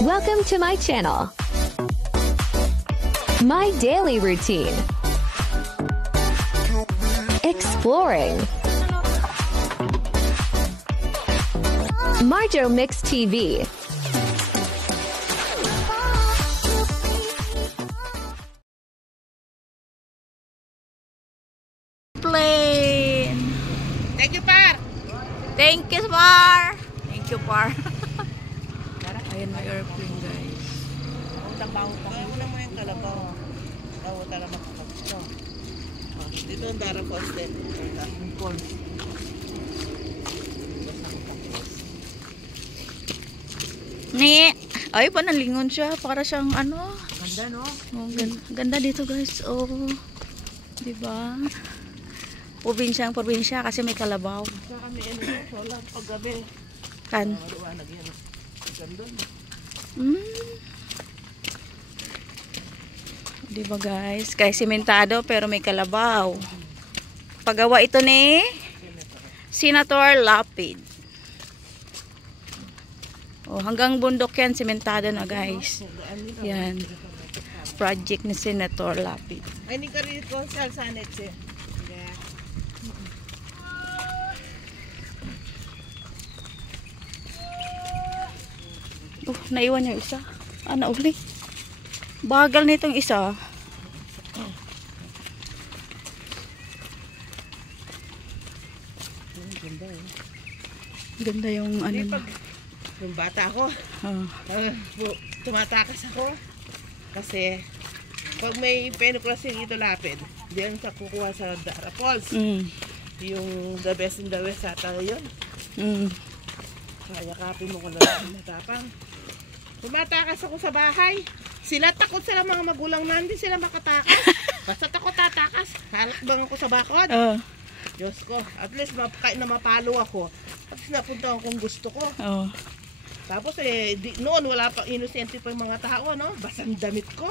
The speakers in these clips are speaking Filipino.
Welcome to my channel. My daily routine. Exploring. Marjo Mix TV. Plane. Thank you, Par. Thank you, Par. Thank you, Par. Ayan, may airplane, guys. Kaya mo naman yung kalabaw. Tawata na makakapito. Dito ang Dara Falls din. Falls. Ni. Ay, panalingon siya. Para siyang ano. Ganda, no? Oh, ganda dito, guys. Oh. Diba? Probinsya kasi may kalabaw. Saka may ano yung solar paggabi. Kan? Maluwanag yan. Ganda. Diba, guys? Kaya simentado pero may kalabaw. Pagawa ito ni Senator Lapid. Oh, hanggang bundok yan, simentado na, guys. Yan. Project ni Senator Lapid. Ay, hindi ka rin ko salsanet siya. Naiwan yung isa. Nauli. Bagal nitong isa. Ganda yung ano na. Yung bata ko, tumatakas ako. Kasi, pag may penocrossing ito lapid, diyan sa kukuha sa Dara Falls. Yung the best in the west ata yun. Kaya kapin mo ko na lang matapang. Tumatakas ako sa bahay. Sila takot sila mga magulang na hindi sila makatakas. Basta takot tatakas. Halakbang ako sa bakod. Diyos ko, at least kahit na mapalo ako, at least napunta ako kung gusto ko. Tapos noon wala pa, inosente pa yung mga tao, no? Basang damit ko.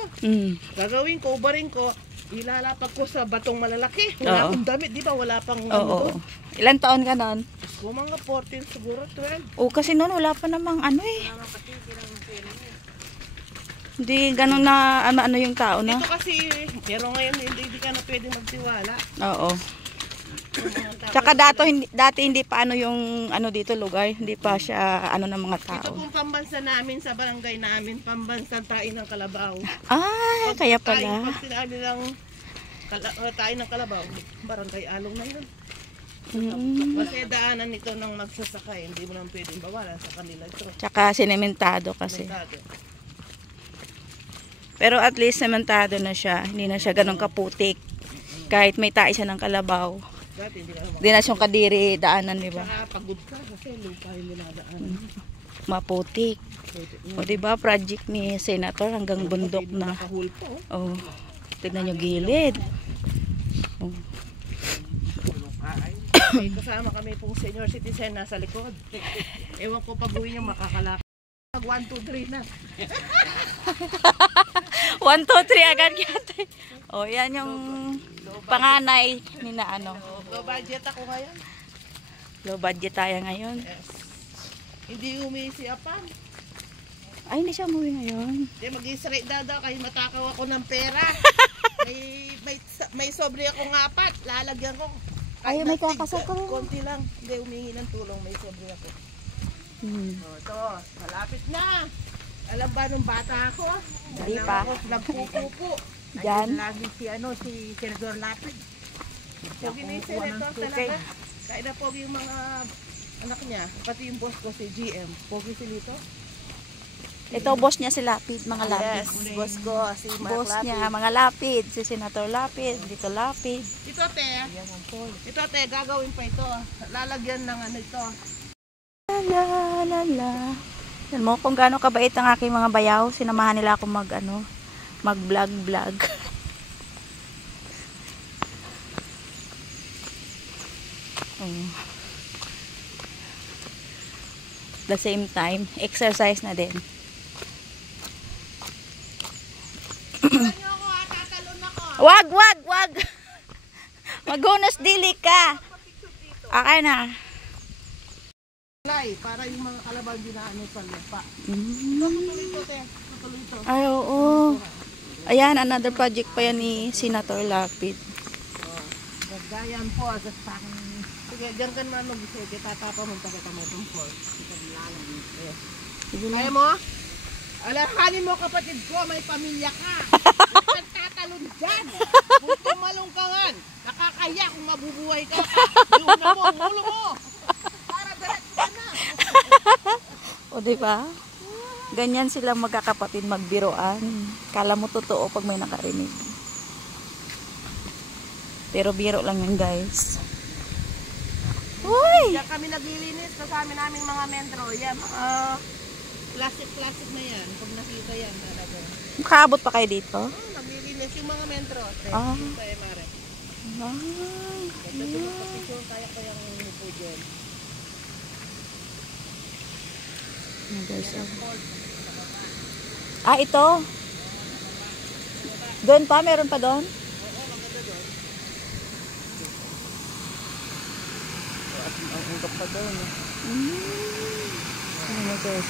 Gagawin ko, ubarin ko, ilalapag ko sa batong malalaki. Wala akong damit, di ba? Wala pang ano. Ilan taon ka noon? Kung mga 14 siguro, 12. Kasi noon wala pa namang ano eh. Hindi ganun na ano yung tao na. Ito kasi, pero ngayon hindi ka na pwedeng magtiwala. Tsaka dati hindi pa ano yung ano dito lugar, hindi pa siya ano ng mga tao. Ito pong pambansa namin sa barangay namin, pambansang tain ng kalabaw. Kaya pala. Pag sinabi nilang tain ng kalabaw, barangay Along na yun. Kasi daanan nito ng magsasakay, hindi mo naman pwedeng bawalan sa kanila ito. Tsaka sinementado kasi. Pero at least sementado na siya, hindi na siya ganun kaputik. Kahit may tae siya ng kalabaw. Hindi na siyang kadiri daanan, di ba? Pagod ka kasi lupa yung dinadaanan. Maputik. O di ba, project ni Senator hanggang bundok na. Tignan nyo gilid. Kasama kami pong senior citizen nasa likod. Ewan ko pag-uwi nyo makakalaki. 1, 2, 3 na. 1, 2, 3 agad yata. Yan yung panganay ni na ano. Low budget ako ngayon. Low budget tayo ngayon. Yes. Hindi umi si Apan. Hindi siya umuwi ngayon. Mag-i-straight daw kahit matakaw ako ng pera. may sobre akong 4. Lalagyan ko. May kakasal ka. Konti lang. Hindi humingi ng tulong. May sobre ako. Ito. Malapit na. Alam ba nung bata ako? Hindi pa. Nagpupupo. Diyan? Lagi si Senador Lapid. Pogi ni Senator talaga. Kaya na pogi yung mga anak niya. Pati yung boss ko si GM. Pogi si Lito. Ito boss niya si Lapid, mga Lapid. Yes, boss ko si Mark Boss Lapid. niya, mga Lapid. Si Senator Lapid, dito Lapid. Ito te, gagawin pa ito. Lalagyan ng ano ito. La. Yan mo kung gaano kabait ang aking mga bayaw. Sinamahan nila ako mag-vlog. The same time, exercise na din. Wag! Magunos dili ka. Okay na. Para yung mga kalabaw hindi na ano sa lupa. Mm. Tutuloy ito. Ay, oo. Ayan, another project pa yan ni Senator Lapid. Gagayan po. Sige, dyan ka naman mag-isige. Tatapa mo pagkata mo itong fork. Kaya mo? Alakanin mo kapatid ko, may pamilya ka. Huwag tatalon dyan. Huwag tumalungkangan. Nakakaya kung mabubuhay ka. Yung na mo, ulo mo. Para diretso ka na. O, diba? Ganyan sila magkakapatid magbiroan. Kala mo totoo pag may nakarinig. Pero biro lang yun, guys. Uy! Diyan kami naglilinis kasama naming mga mentro. Yan, plastic na yan. Pag nakita yan, talaga. Makaabot pa kayo dito? Naglilinis yung mga mentro. Ah. Kaya mare. Ay. Kaya kaya ang po dyan. Guys, ito. Doon pa? Meron pa doon? Ang hungkap pa doon. Ano mo guys?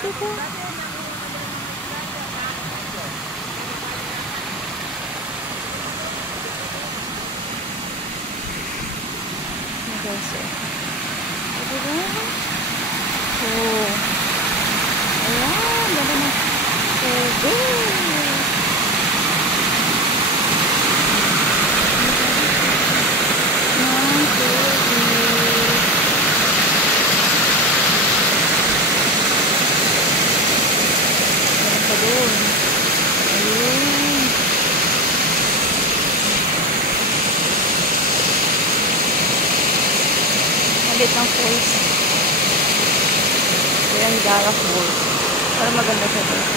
Ito pa. Ano guys? Ito ba? Oh. Ayan, ganda na. Ego. Malit ng falls. Ayan, Gara Falls. Para maganda siya dito.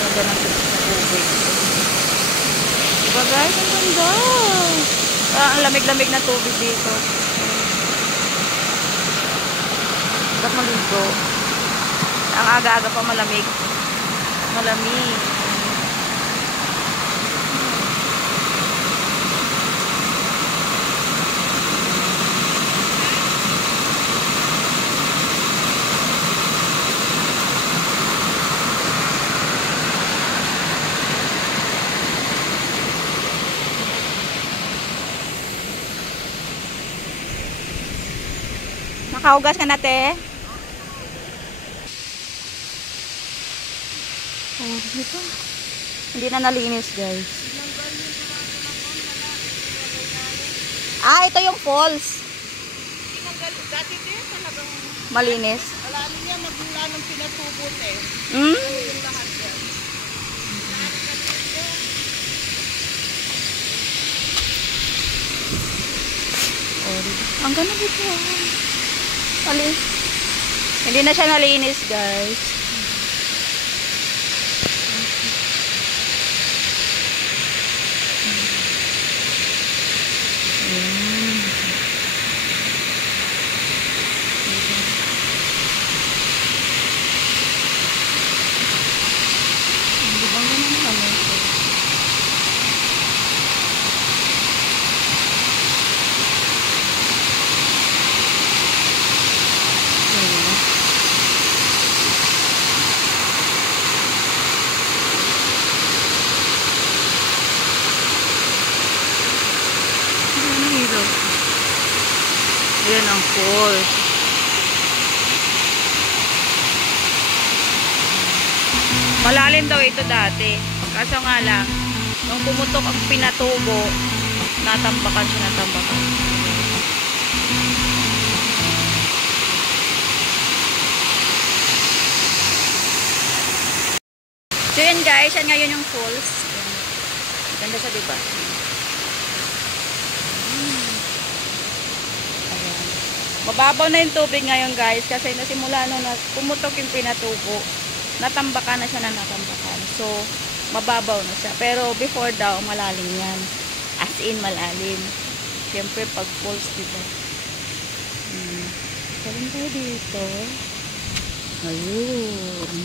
Ganda ng tubig. Diba guys? Ang ganda. Ang lamig-lamig na tubig dito. Dapat maligo. Ang aga-aga pa malamig. Malamig. Nakahugas ka na, te? Oh, dito. Hindi na nalinis, guys. Ito yung falls. Dati din talagang Malinis. malalim yan, nagmula ng pinatubot eh. Hmm? Ano yung lahat yan? Ang ganda dito. Hindi na siya nalinis, guys. Ayan ang falls. Malalim daw ito dati. Kaso nga lang, nung pumutok ang pinatubo, natambakan siya, natambakan. So yun guys, yan ngayon yung falls. Ganda sa diba? Mababaw na yung tubig ngayon guys kasi nasimula nung pumutok yung pinatubo, natambakan na siya na natambakan. So, mababaw na siya. Pero before daw, malalim yan. As in, malalim. Siyempre, pag falls, diba? Salim tayo dito. Ayun.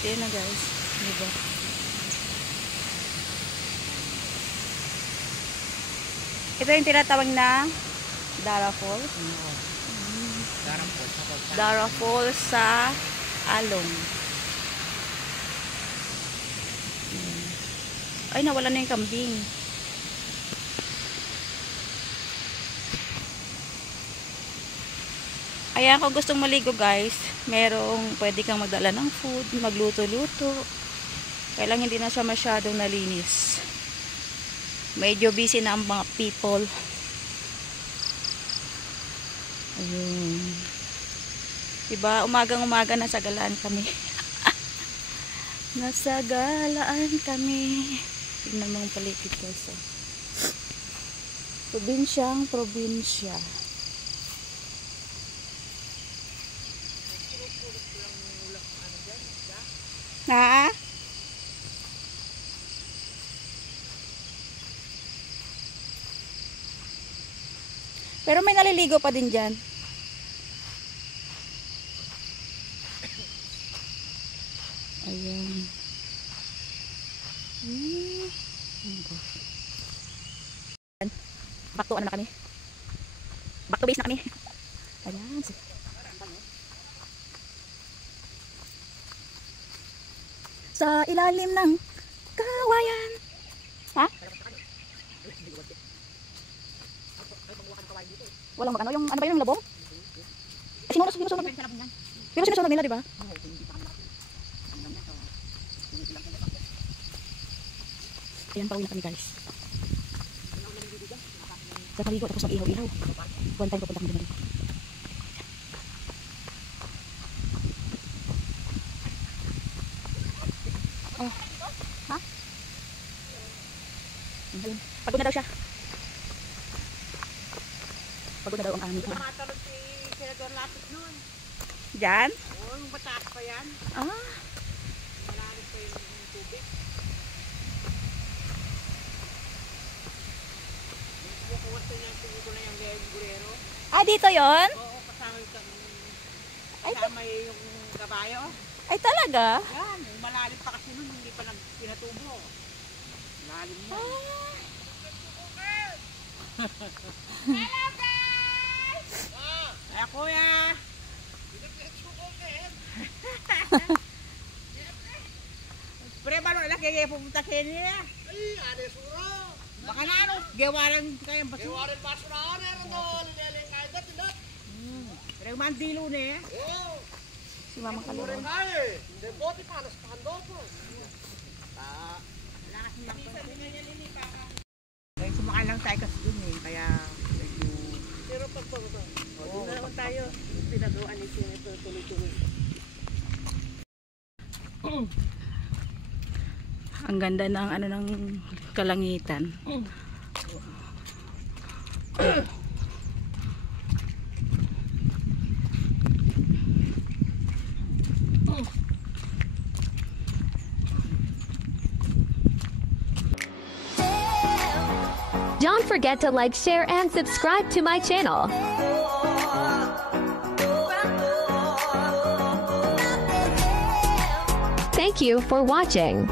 Yan na guys. Diba? Ito yung tinatawag na Dara Falls. Dara Falls sa Along. Ay, nawala na yung kambing. Kaya kung gustong maligo guys, pwede kang magdala ng food, magluto-luto. Kaya lang hindi na siya masyadong nalinis. Medyo busy na ang mga people. Ayun. Diba, umagang-umaga nasagalaan kami. Nasagalaan kami. Tignan mo ang paligid guys. Probinsyang probinsya. Ha? Pero may naliligo pa din dyan. Ayan. Back to ano na kami? Back to base na kami. Ayan. Sa ilalim ng kawayan. Ha? Walang magano yung ano ba yung labong? Sinusunod. Pero sinusunod nila, di ba? Ayan, pauwi na kami guys. Sa paligo, tapos mag-ihaw-ihaw. One time pupunta kami din. Oh. Ha? Pagod na daw siya. Pagod na daw ang aming. Tumatalon si Senador Lapid nun. Diyan? Oo, yung mataas pa yan. Ah. Malalim pa yung tubig. Yung kumukuha sa niya, tingin ko na yung Leon Gurero. Ah, dito yon? Oo, kasama yung kabayo. Ay, talaga? Yan, malalim pa kasi nun, hindi pa pinatubo. Malalim yan. Ah. Hello guys! Ay, kuya! Pre, balon laki kayo pupunta kayo niya. Ay, ade suro. Baka na ano, gewaran kayong basura. Gewaran basura na rin doon. Lileleng kayo doon, tindot. Pero mandilo na eh. Oo. Si Mama Kaloro. Hindi po, di panas pa hando po. Wala kasing magpapit. Kaya sumakay lang tayo kasi dun eh, kaya medyo... Pero pagpag ito, doon na naman tayo. Pinagawa ni Senator tuloy-tuloy. Ang ganda ng ano ng kalangitan. Don't forget to like, share, and subscribe to my channel. Thank you for watching.